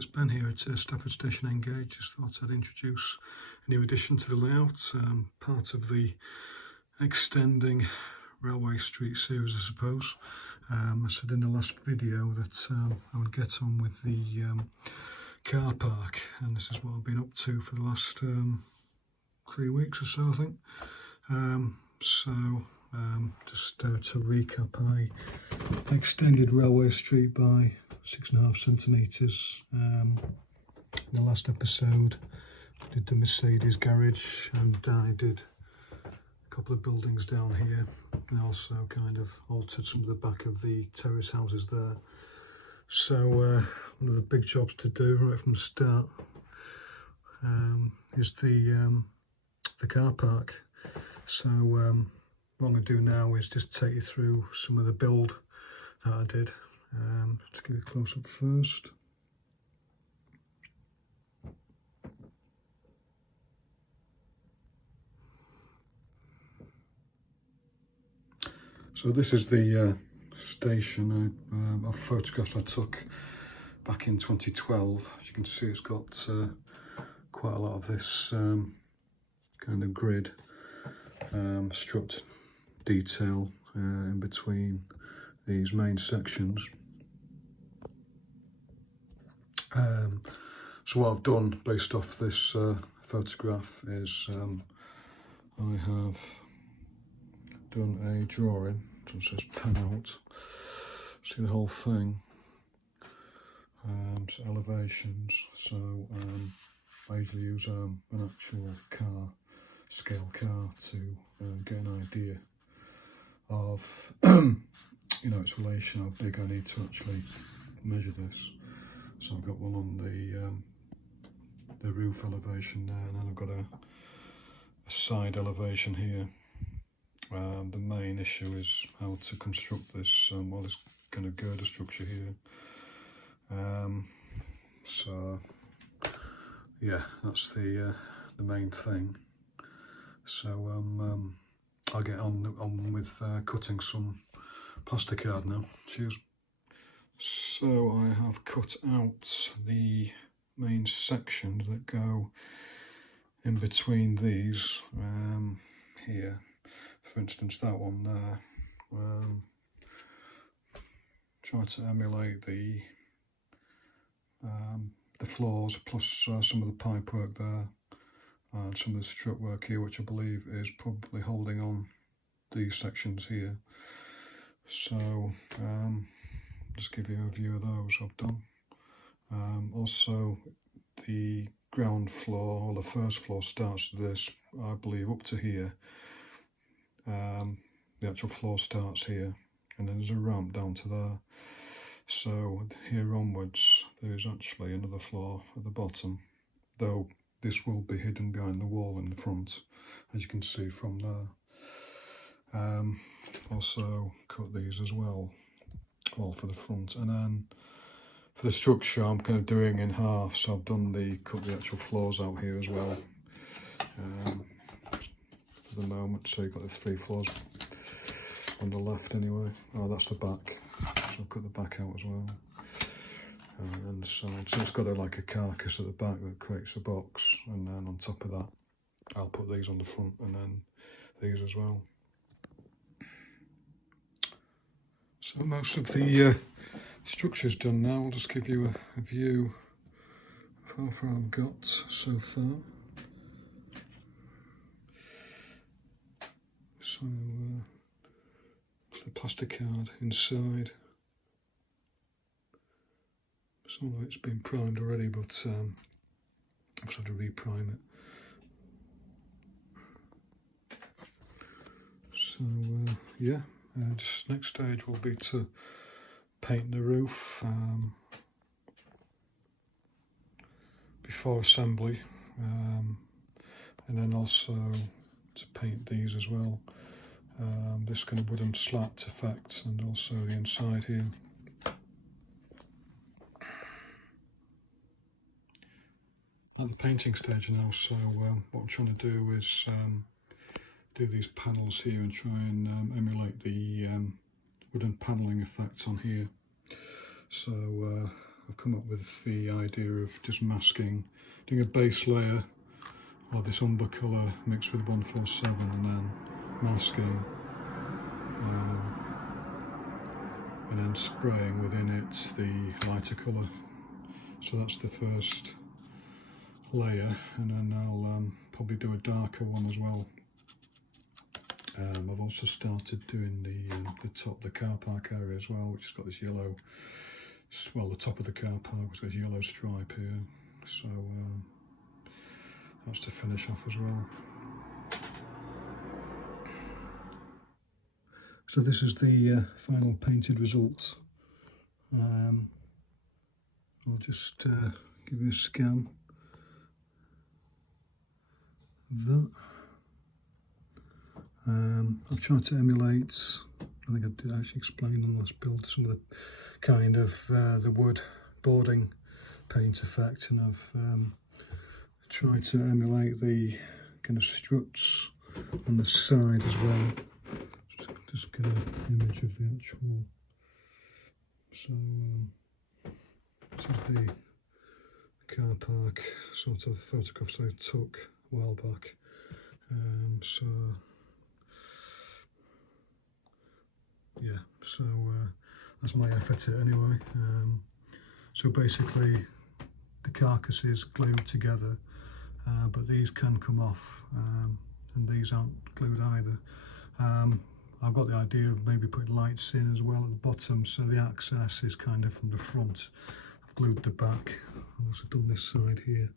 it's Ben here at Stafford Station Engage. Just thought I'd introduce a new addition to the layout, part of the extending Railway Street series, I suppose. I said in the last video that I would get on with the car park, and this is what I've been up to for the last 3 weeks or so, I think. Just to recap, I extended Railway Street by 6.5 centimetres. In the last episode I did the Mercedes garage, and I did a couple of buildings down here, and also kind of altered some of the back of the terrace houses there. So one of the big jobs to do right from the start is the car park. So what I'm going to do now is just take you through some of the build that I did. To give you a close-up first. So this is the station of photographs I took back in 2012. As you can see, it's got quite a lot of this kind of grid strut detail in between these main sections. So what I've done based off this photograph is I have done a drawing. It says pen out. See the whole thing. So elevations. So I usually use an actual scale car to get an idea of its relation, how big I need to actually measure this. So I've got one on the roof elevation there, and then I've got a side elevation here. The main issue is how to construct this, this kind of girder structure here. So yeah, that's the main thing. So I'll get on with cutting some plasticard now. Cheers. So I have cut out the main sections that go in between these here. For instance, that one there. Try to emulate the floors, plus some of the pipe work there, and some of the strut work here, which I believe is probably holding on these sections here. So just give you a view of those I've done. Also, the ground floor, or the first floor, starts this, I believe, up to here. The actual floor starts here, and then there's a ramp down to there. So here onwards, there's actually another floor at the bottom, though this will be hidden behind the wall in the front, as you can see from there. Also cut these as well, all for the front, and then for the structure I'm kind of doing in half. So I've done cut the actual floors out here as well for the moment. So you've got the 3 floors on the left anyway. Oh, that's the back, so I've cut the back out as well, and the side. So it's got like a carcass at the back that creates a box, and then on top of that I'll put these on the front, and then these as well. So most of the structure's done now. I'll just give you a view of how far I've got so far. So the plasticard inside. Some of it's been primed already, but I've had to reprime it. So yeah, just next stage will be to paint the roof before assembly, and then also to paint these as well. This kind of wooden slat effect, and also the inside here. At the painting stage now, so what I'm trying to do is do these panels here and try and emulate the wooden panelling effect on here. So I've come up with the idea of just masking, doing a base layer of this umber colour mixed with 147 and then masking, and then spraying within it the lighter colour. So that's the first layer, and then I'll probably do a darker one as well. I've also started doing the top, the car park area as well, which has got this yellow, well, the top of the car park has got this yellow stripe here, so that's to finish off as well. So this is the final painted result. I'll just give you a scan of that. I've tried to emulate, I think I did actually explain on the last build, some of the kind of the wood boarding paint effect, and I've tried to emulate the kind of struts on the side as well. Just get an image of the actual, so this is the car park sort of photographs I took a while back. So yeah, so that's my effort at it anyway. So basically the carcass is glued together, but these can come off, and these aren't glued either. I've got the idea of maybe putting lights in as well at the bottom, so the access is kind of from the front. I've glued the back. I've also done this side here.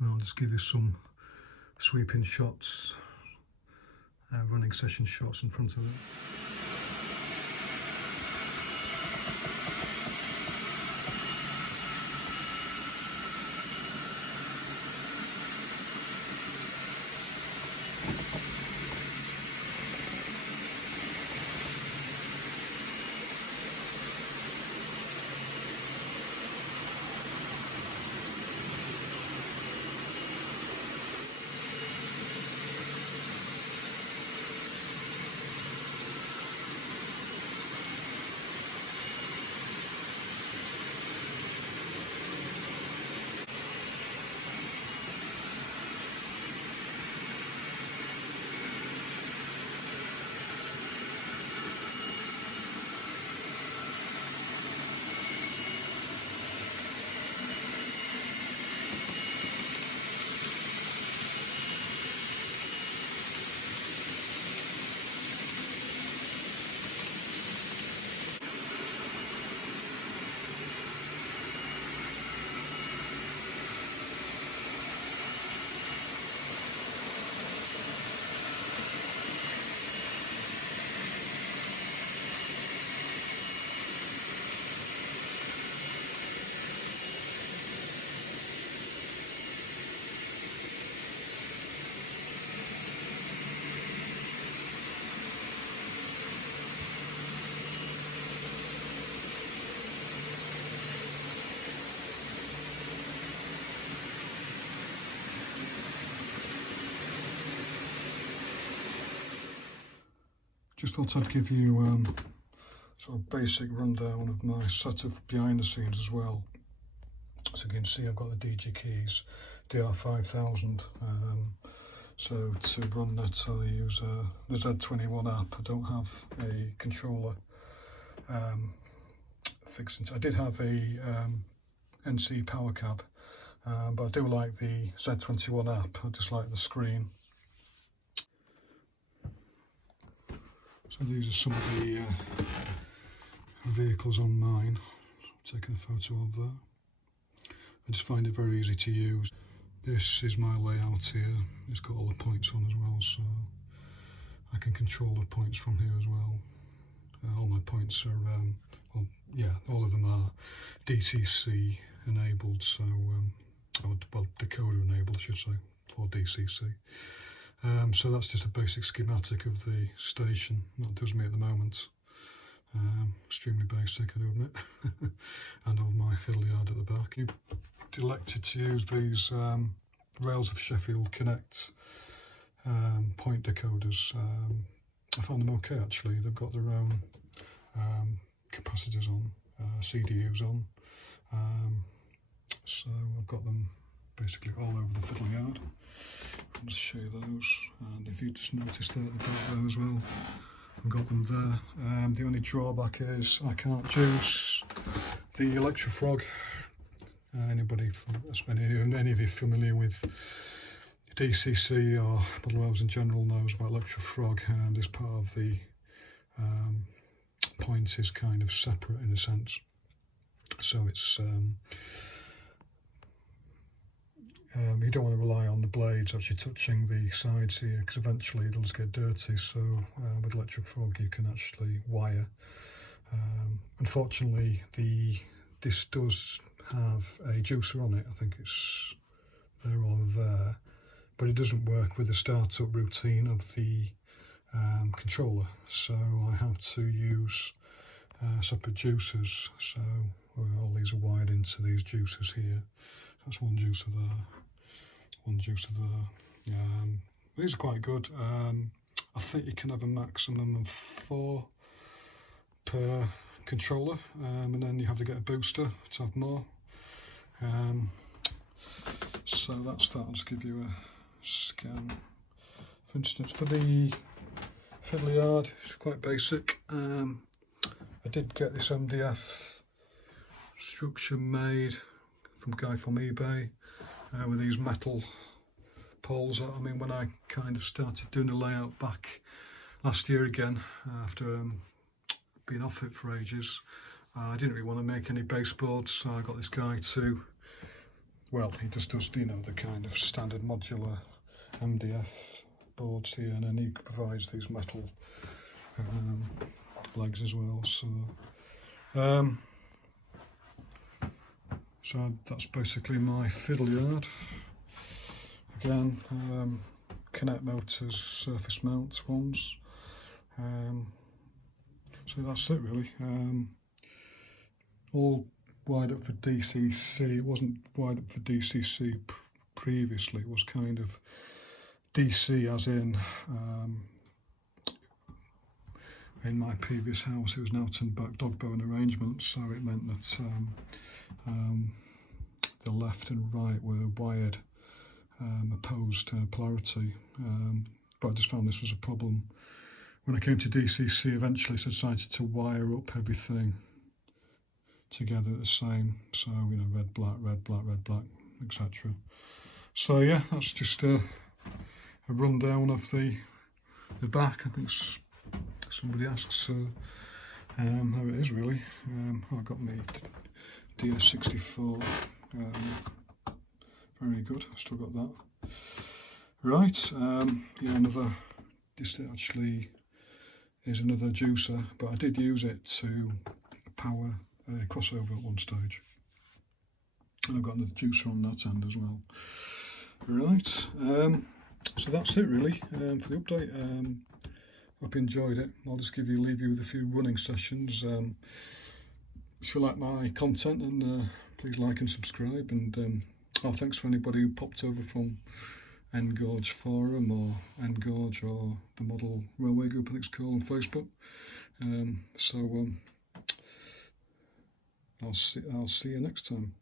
And I'll just give you some sweeping shots, running session shots in front of it. Just thought I'd give you sort of basic rundown of my setup behind the scenes as well. So you can see I've got the DG Keys DR5000. So to run that I use the Z21 app. I don't have a controller fixed into. I did have a NC power cab, but I do like the Z21 app. I just like the screen. So these are some of the vehicles on mine. I've taken a photo of that. I just find it very easy to use. This is my layout here. It's got all the points on as well, so I can control the points from here as well. All my points are, well, yeah, all of them are DCC enabled, so, well, decoder enabled, I should say, for DCC. So that's just a basic schematic of the station. That does me at the moment. Extremely basic, I do admit. And of my fiddle yard at the back. You elected to use these Rails of Sheffield Connect point decoders. I found them okay actually. They've got their own capacitors on, CDUs on, so I've got them basically all over the fiddle yard. I'll just show you those, and if you just notice that they've got there as well, I've got them there. The only drawback is I can't juice the Electrofrog. Anybody any of you familiar with DCC or Model Railways in general knows about Electrofrog, and this part of the point is kind of separate in a sense, so it's you don't want to rely on the blades actually touching the sides here, because eventually they'll just get dirty. So with Electrofrog you can actually wire. Unfortunately this does have a juicer on it. I think it's there or there, but it doesn't work with the startup routine of the controller, so I have to use separate juicers. So all these are wired into these juicers here. That's one juicer there, one juicer there. These are quite good. I think you can have a maximum of 4 per controller, and then you have to get a booster to have more. So that's that. I'll just give you a scan. For instance, for the fiddle yard, it's quite basic. I did get this MDF structure made from a guy from eBay with these metal poles. I mean, when I kind of started doing the layout back last year again, after being off it for ages, I didn't really want to make any baseboards, so I got this guy to, well, he just does, you know, the kind of standard modular MDF boards here, and then he provides these metal legs as well. So that's basically my fiddle yard. Again, Connect Motors surface mount ones. So that's it really. All wired up for DCC. It wasn't wired up for DCC previously. It was kind of DC as in my previous house it was an out and back dog bone arrangement, so it meant that the left and right were wired opposed polarity, but I just found this was a problem. When I came to DCC, eventually I decided to wire up everything together the same, so you know, red, black, etc. So yeah, that's just a rundown of the back. I think somebody asks how it is really. I got my DS64, very good, I still got that. Right, yeah, this actually is another juicer, but I did use it to power a crossover at one stage, and I've got another juicer on that end as well. Right, so that's it really for the update. Hope you enjoyed it. I'll just leave you with a few running sessions. If you like my content, then please like and subscribe, and thanks for anybody who popped over from N-Gorge Forum or N-Gorge or the Model Railway Group, I think it's called, on Facebook. I'll see you next time.